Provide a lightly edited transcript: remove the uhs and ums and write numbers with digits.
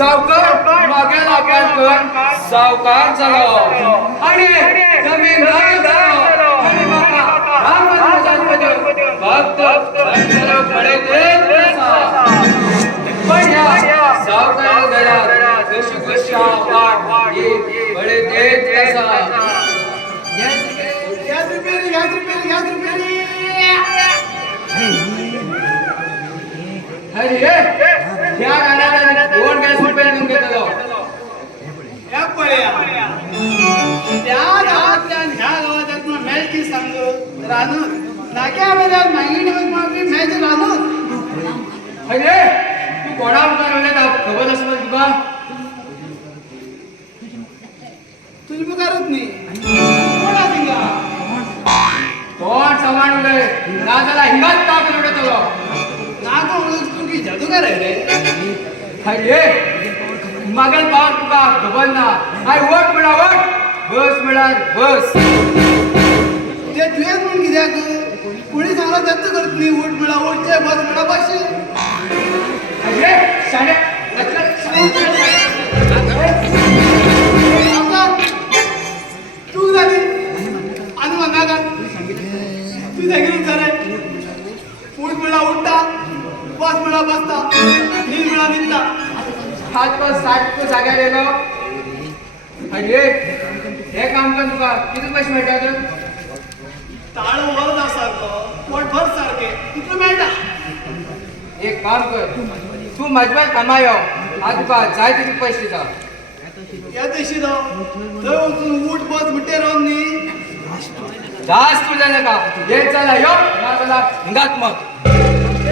सावकार मागे लागण कर सावकार झालो आणि जमीनदार झालो आणि माका रामराजांमध्ये फक्त बंदर पडे पण या सावकार घरात जशी कशी वाट ये बडे देत कसा याच रुपये अरे या गाण्याला दोन गॅस रुपये घेऊन घेतलो या पळया त्या गावातल्या ह्या गावात मॅच ती सांग रानून नाक्यामध्ये मागणी मागणी मॅच रानून अरे तू कोणा मुखार खबर असं तुका तुझी पुकारत नाही कोणा सिंगा कोण समान उडे ना त्याला हिंगात टाक उडतलो ना तो तू की जादूगार आहे रे अरे मागल पाव तुका खबर ना हाय वोट मिळा वोट बस मिळार बस ते तुझेच म्हणून कित्याक कोणी सांगला दत्त करत नाही वोट मिळा वोटचे बस मिळा पाचशे अरे शाणे तू झाली आणि म्हणा का तू जागीर खरंय वोट मिळा उठता बस मिळा बसता नील मिळा निघता हात पर 60 को जाग्यार येलो अरे हे काम कर तुका किती पैसे मेळटात ताळ वर सारखो पोट भर सारखे कितलं मेळटा एक काम कर तू मजबूत कमायो हा तुका जाय तितले पैसे दिता या दिवशी थंय वचून उठ बस मिटे रावन न्ही जास्त तुझ्या नका हे चला यो ना चला हिंगात मग